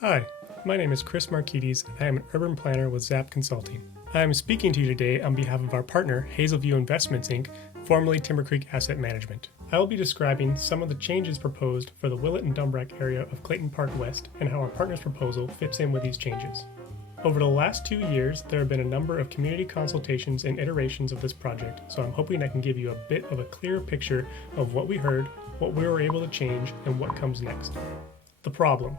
Hi, my name is Chris Markides, and I am an urban planner with ZZap Consulting. I am speaking to you today on behalf of our partner, Hazelview Investments Inc., formerly Timbercreek Asset Management. I will be describing some of the changes proposed for the Willett and Dunbrack area of Clayton Park West and how our partner's proposal fits in with these changes. Over the last 2 years, there have been a number of community consultations and iterations of this project, so I'm hoping I can give you a bit of a clearer picture of what we heard, what we were able to change, and what comes next. The problem.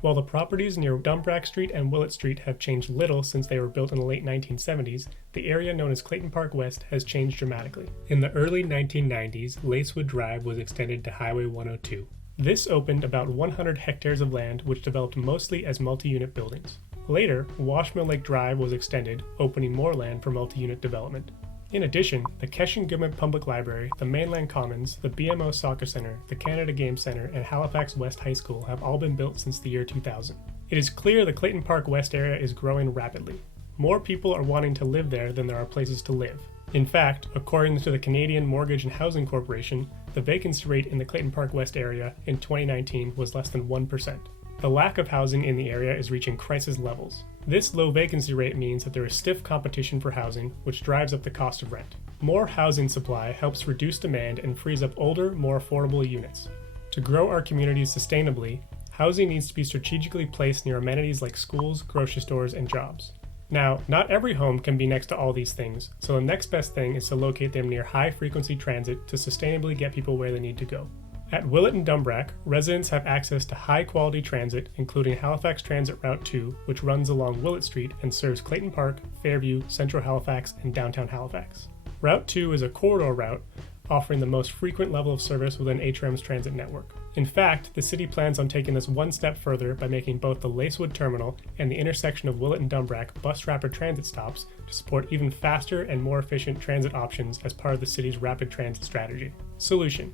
While the properties near Dunbrack Street and Willet Street have changed little since they were built in the late 1970s, the area known as Clayton Park West has changed dramatically. In the early 1990s, Lacewood Drive was extended to Highway 102. This opened about 100 hectares of land, which developed mostly as multi-unit buildings. Later, Washmill Lake Drive was extended, opening more land for multi-unit development. In addition, the Keshin Goodman Public Library, the Mainland Commons, the BMO Soccer Center, the Canada Game Center, and Halifax West High School have all been built since the year 2000. It is clear the Clayton Park West area is growing rapidly. More people are wanting to live there than there are places to live. In fact, according to the Canadian Mortgage and Housing Corporation, the vacancy rate in the Clayton Park West area in 2019 was less than 1%. The lack of housing in the area is reaching crisis levels. This low vacancy rate means that there is stiff competition for housing, which drives up the cost of rent. More housing supply helps reduce demand and frees up older, more affordable units. To grow our communities sustainably, housing needs to be strategically placed near amenities like schools, grocery stores, and jobs. Now, not every home can be next to all these things, so the next best thing is to locate them near high-frequency transit to sustainably get people where they need to go. At Willett and Dunbrack, residents have access to high-quality transit, including Halifax Transit Route 2, which runs along Willet Street and serves Clayton Park, Fairview, Central Halifax, and downtown Halifax. Route 2 is a corridor route, offering the most frequent level of service within HRM's transit network. In fact, the city plans on taking this one step further by making both the Lacewood Terminal and the intersection of Willett and Dunbrack bus rapid transit stops to support even faster and more efficient transit options as part of the city's rapid transit strategy. Solution.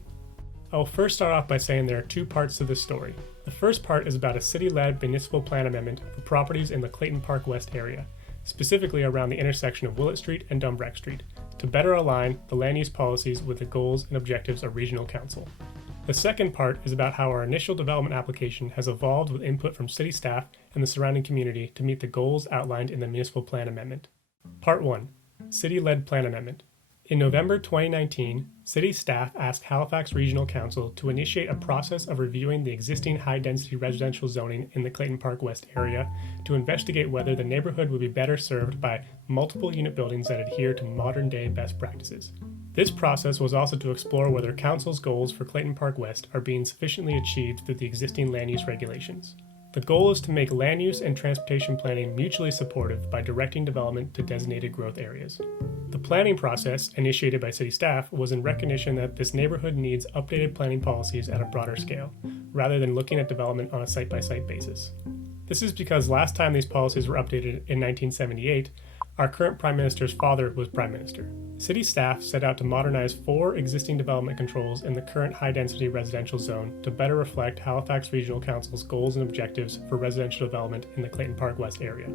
I will first start off by saying there are two parts to this story. The first part is about a city-led municipal plan amendment for properties in the Clayton Park West area, specifically around the intersection of Willet Street and Dunbrack Street, to better align the land use policies with the goals and objectives of Regional Council. The second part is about how our initial development application has evolved with input from city staff and the surrounding community to meet the goals outlined in the municipal plan amendment. Part 1. City-led plan amendment. In November 2019, city staff asked Halifax Regional Council to initiate a process of reviewing the existing high-density residential zoning in the Clayton Park West area to investigate whether the neighborhood would be better served by multiple unit buildings that adhere to modern-day best practices. This process was also to explore whether Council's goals for Clayton Park West are being sufficiently achieved through the existing land use regulations. The goal is to make land use and transportation planning mutually supportive by directing development to designated growth areas. The planning process, initiated by city staff, was in recognition that this neighborhood needs updated planning policies at a broader scale, rather than looking at development on a site-by-site basis. This is because last time these policies were updated in 1978, our current Prime Minister's father was Prime Minister. City staff set out to modernize 4 existing development controls in the current high-density residential zone to better reflect Halifax Regional Council's goals and objectives for residential development in the Clayton Park West area.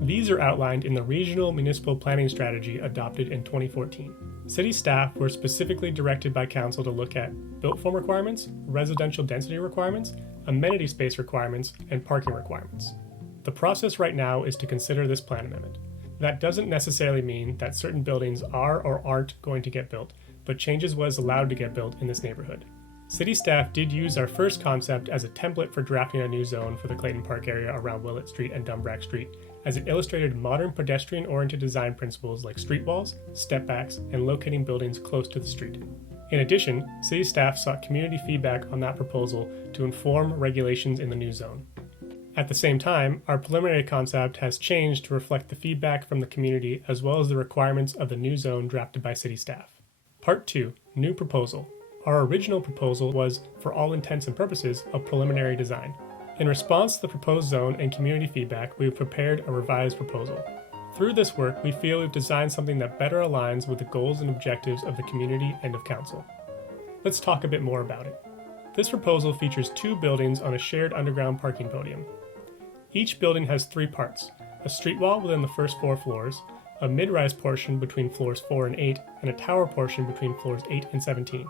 These are outlined in the Regional Municipal Planning Strategy adopted in 2014. City staff were specifically directed by Council to look at built form requirements, residential density requirements, amenity space requirements, and parking requirements. The process right now is to consider this plan amendment. That doesn't necessarily mean that certain buildings are or aren't going to get built, but changes what is allowed to get built in this neighborhood. City staff did use our first concept as a template for drafting a new zone for the Clayton Park area around Willet Street and Dunbrack Street, as it illustrated modern pedestrian-oriented design principles like street walls, step backs, and locating buildings close to the street. In addition, city staff sought community feedback on that proposal to inform regulations in the new zone. At the same time, our preliminary concept has changed to reflect the feedback from the community as well as the requirements of the new zone drafted by city staff. Part 2. New proposal. Our original proposal was, for all intents and purposes, a preliminary design. In response to the proposed zone and community feedback, we have prepared a revised proposal. Through this work, we feel we've designed something that better aligns with the goals and objectives of the community and of Council. Let's talk a bit more about it. This proposal features 2 buildings on a shared underground parking podium. Each building has 3 parts: a street wall within the first 4 floors, a mid-rise portion between floors 4 and 8, and a tower portion between floors 8 and 17.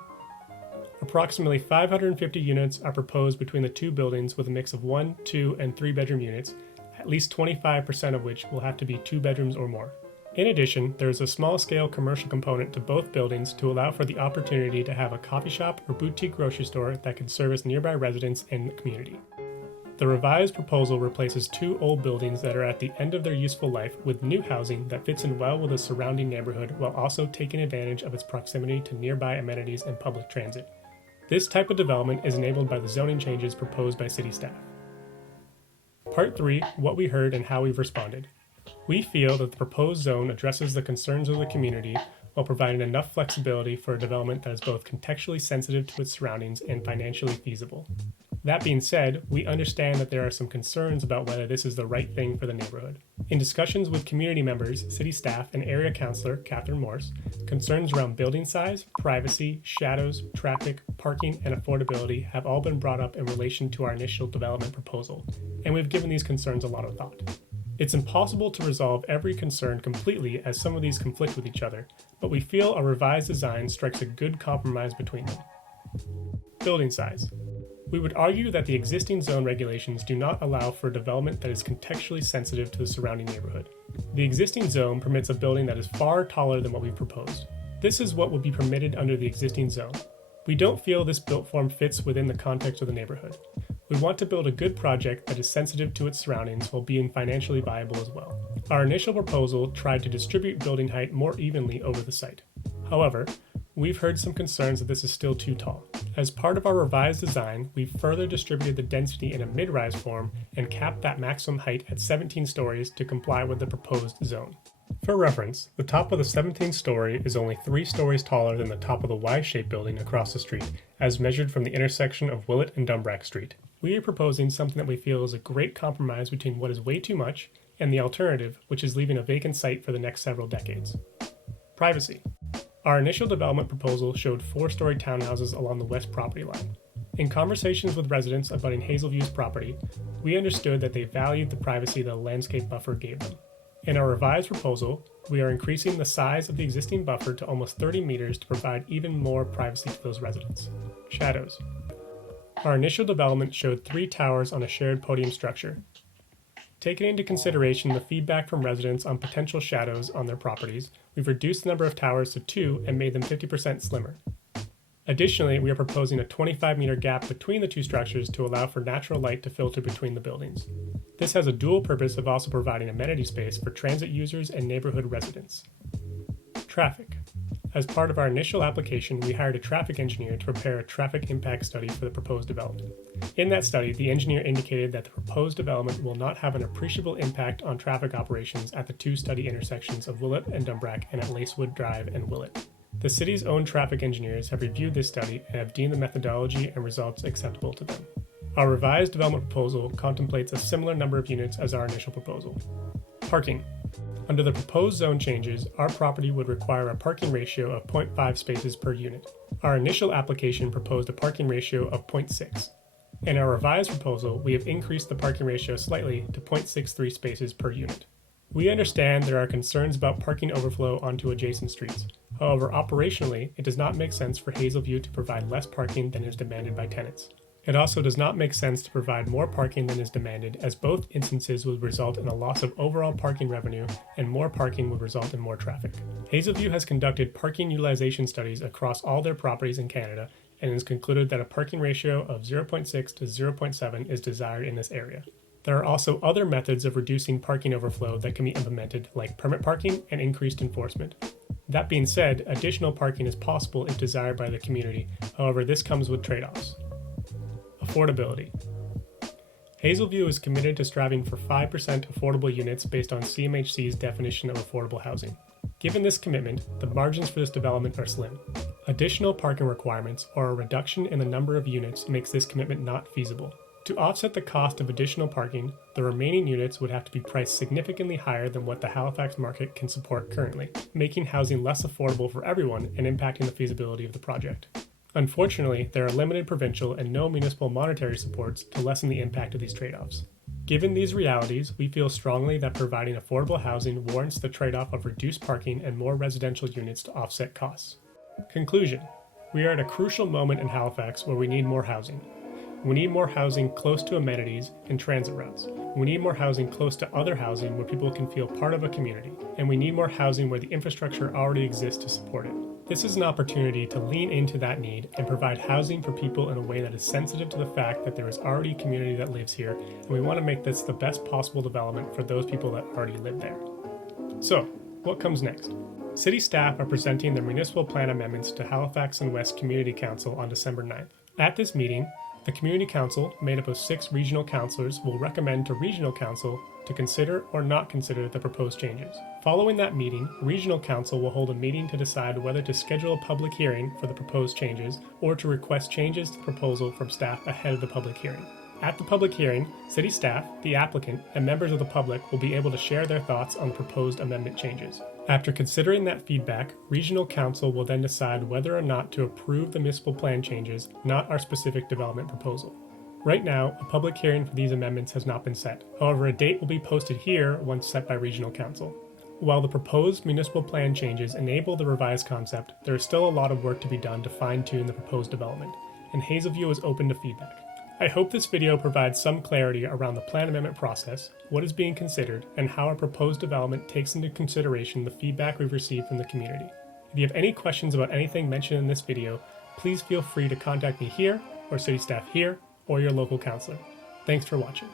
Approximately 550 units are proposed between the two buildings with a mix of 1, 2, and 3 bedroom units, at least 25% of which will have to be 2 bedrooms or more. In addition, there is a small-scale commercial component to both buildings to allow for the opportunity to have a coffee shop or boutique grocery store that can service nearby residents and the community. The revised proposal replaces 2 old buildings that are at the end of their useful life with new housing that fits in well with the surrounding neighborhood while also taking advantage of its proximity to nearby amenities and public transit. This type of development is enabled by the zoning changes proposed by city staff. Part 3, what we heard and how we've responded. We feel that the proposed zone addresses the concerns of the community while providing enough flexibility for a development that is both contextually sensitive to its surroundings and financially feasible. That being said, we understand that there are some concerns about whether this is the right thing for the neighborhood. In discussions with community members, city staff, and area councilor Catherine Morse, concerns around building size, privacy, shadows, traffic, parking, and affordability have all been brought up in relation to our initial development proposal, and we've given these concerns a lot of thought. It's impossible to resolve every concern completely as some of these conflict with each other, but we feel a revised design strikes a good compromise between them. Building size. We would argue that the existing zone regulations do not allow for development that is contextually sensitive to the surrounding neighborhood. The existing zone permits a building that is far taller than what we've proposed. This is what would be permitted under the existing zone. We don't feel this built form fits within the context of the neighborhood. We want to build a good project that is sensitive to its surroundings while being financially viable as well. Our initial proposal tried to distribute building height more evenly over the site. However, we've heard some concerns that this is still too tall. As part of our revised design, we've further distributed the density in a mid-rise form and capped that maximum height at 17 stories to comply with the proposed zone. For reference, the top of the 17th story is only 3 stories taller than the top of the Y-shaped building across the street, as measured from the intersection of Willett and Dunbrack Street. We are proposing something that we feel is a great compromise between what is way too much and the alternative, which is leaving a vacant site for the next several decades. Privacy. Our initial development proposal showed 4-story townhouses along the west property line. In conversations with residents abutting Hazelview's property, we understood that they valued the privacy that a landscape buffer gave them. In our revised proposal, we are increasing the size of the existing buffer to almost 30 meters to provide even more privacy to those residents. Shadows. Our initial development showed 3 towers on a shared podium structure. Taking into consideration the feedback from residents on potential shadows on their properties, we've reduced the number of towers to 2 and made them 50% slimmer. Additionally, we are proposing a 25-meter gap between the 2 structures to allow for natural light to filter between the buildings. This has a dual purpose of also providing amenity space for transit users and neighborhood residents. Traffic. As part of our initial application, we hired a traffic engineer to prepare a traffic impact study for the proposed development. In that study, the engineer indicated that the proposed development will not have an appreciable impact on traffic operations at the 2 study intersections of Willett and Dunbrack and at Lacewood Drive and Willett. The city's own traffic engineers have reviewed this study and have deemed the methodology and results acceptable to them. Our revised development proposal contemplates a similar number of units as our initial proposal. Parking. Under the proposed zone changes, our property would require a parking ratio of 0.5 spaces per unit. Our initial application proposed a parking ratio of 0.6. In our revised proposal, we have increased the parking ratio slightly to 0.63 spaces per unit. We understand there are concerns about parking overflow onto adjacent streets. However, operationally, it does not make sense for Hazelview to provide less parking than is demanded by tenants. It also does not make sense to provide more parking than is demanded, as both instances would result in a loss of overall parking revenue, and more parking would result in more traffic. Hazelview has conducted parking utilization studies across all their properties in Canada and has concluded that a parking ratio of 0.6 to 0.7 is desired in this area. There are also other methods of reducing parking overflow that can be implemented, like permit parking and increased enforcement. That being said, additional parking is possible if desired by the community. However, this comes with trade-offs. Affordability. Hazelview is committed to striving for 5% affordable units based on CMHC's definition of affordable housing. Given this commitment, the margins for this development are slim. Additional parking requirements or a reduction in the number of units makes this commitment not feasible. To offset the cost of additional parking, the remaining units would have to be priced significantly higher than what the Halifax market can support currently, making housing less affordable for everyone and impacting the feasibility of the project. Unfortunately, there are limited provincial and no municipal monetary supports to lessen the impact of these trade-offs. Given these realities, we feel strongly that providing affordable housing warrants the trade-off of reduced parking and more residential units to offset costs. Conclusion. We are at a crucial moment in Halifax where we need more housing. We need more housing close to amenities and transit routes. We need more housing close to other housing where people can feel part of a community. And we need more housing where the infrastructure already exists to support it. This is an opportunity to lean into that need and provide housing for people in a way that is sensitive to the fact that there is already a community that lives here, and we want to make this the best possible development for those people that already live there. So, what comes next? City staff are presenting their municipal plan amendments to Halifax and West Community Council on December 9th. At this meeting, the Community Council, made up of 6 regional councillors, will recommend to Regional Council to consider or not consider the proposed changes. Following that meeting, Regional Council will hold a meeting to decide whether to schedule a public hearing for the proposed changes or to request changes to the proposal from staff ahead of the public hearing. At the public hearing, city staff, the applicant, and members of the public will be able to share their thoughts on the proposed amendment changes. After considering that feedback, Regional Council will then decide whether or not to approve the municipal plan changes, not our specific development proposal. Right now, a public hearing for these amendments has not been set. However, a date will be posted here once set by Regional Council. While the proposed municipal plan changes enable the revised concept, there is still a lot of work to be done to fine-tune the proposed development, and Hazelview is open to feedback. I hope this video provides some clarity around the plan amendment process, what is being considered, and how our proposed development takes into consideration the feedback we've received from the community. If you have any questions about anything mentioned in this video, please feel free to contact me here, or city staff here, or your local councillor. Thanks for watching.